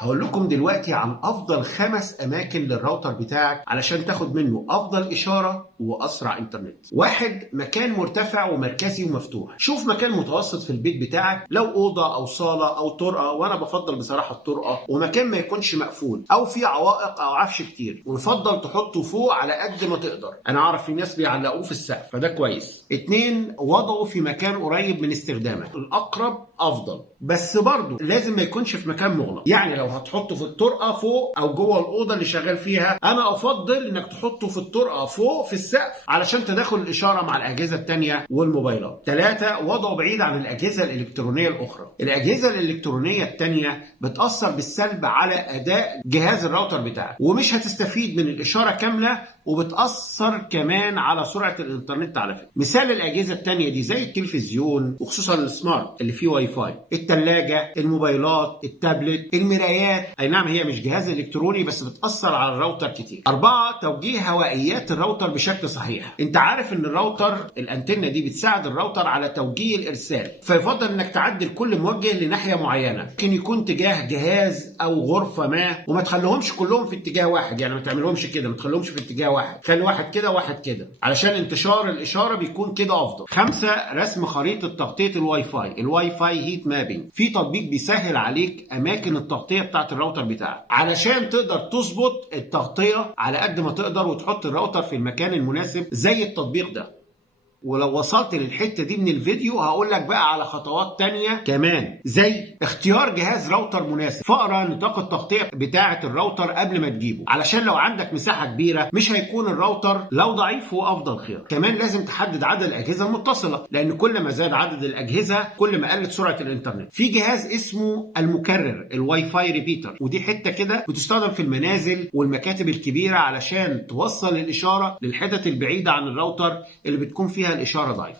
هقول لكم دلوقتي عن افضل 5 اماكن للراوتر بتاعك علشان تاخد منه افضل اشاره واسرع انترنت. 1. مكان مرتفع ومركزي ومفتوح. شوف مكان متوسط في البيت بتاعك، لو اوضه او صاله او طرقه، وانا بفضل بصراحه الطرقه، ومكان ما يكونش مقفول او فيه عوائق او عفش كتير، ويفضل تحطه فوق على قد ما تقدر. انا اعرف في ناس بيعلقوه في السقف فده كويس. 2. وضعه في مكان قريب من استخدامك، الاقرب افضل، بس برضه لازم ما يكونش في مكان مغلق. يعني لو هتحطه في الطرقه فوق او جوه الاوضه اللي شغال فيها، انا افضل انك تحطه في الطرقه فوق في السقف علشان تدخل الاشاره مع الاجهزه الثانيه والموبايلات. 3. وضعه بعيد عن الاجهزه الالكترونيه الاخرى. الاجهزه الالكترونيه الثانيه بتاثر بالسلب على اداء جهاز الراوتر بتاعك، ومش هتستفيد من الاشاره كامله، وبتاثر كمان على سرعه الانترنت على فكره. مثال الاجهزه الثانيه دي زي التلفزيون، وخصوصا السمارت اللي فيه واي فاي، الثلاجه، الموبايلات، التابلت، المرايات. اي نعم هي مش جهاز الكتروني بس بتاثر على الراوتر كتير. 4. توجيه هوائيات الراوتر بشكل صحيح. انت عارف ان الراوتر الانتنه دي بتساعد الراوتر على توجيه الارسال، فيفضل انك تعدل كل موجه لناحيه معينه. ممكن يكون تجاه جهاز او غرفه ما، وما تخليهمش كلهم في اتجاه واحد. يعني ما تعملهمش كده، ما تخليهمش في اتجاه واحد، خلي واحد كده واحد كده علشان انتشار الاشاره بيكون كده افضل. 5. رسم خريطه تغطيه الواي فاي. الواي فاي هيت مابينج في تطبيق بيسهل عليك اماكن التغطيه بتاعت الراوتر بتاعك علشان تقدر تظبط التغطيه على قد ما تقدر وتحط الراوتر في المكان المناسب زي التطبيق ده. ولو وصلت للحتة دي من الفيديو هقول لك بقى على خطوات تانية كمان، زي اختيار جهاز راوتر مناسب. فاقرا نطاق التغطية بتاعة الراوتر قبل ما تجيبه، علشان لو عندك مساحة كبيرة مش هيكون الراوتر لو ضعيف هو افضل خيار. كمان لازم تحدد عدد الاجهزة المتصلة، لان كل ما زاد عدد الاجهزة كل ما قلت سرعة الانترنت. في جهاز اسمه المكرر، الواي فاي ريبيتر، ودي حتة كده بتستخدم في المنازل والمكاتب الكبيرة علشان توصل الاشارة للحتت البعيدة عن الراوتر اللي بتكون فيها الإشارة ضعيفة.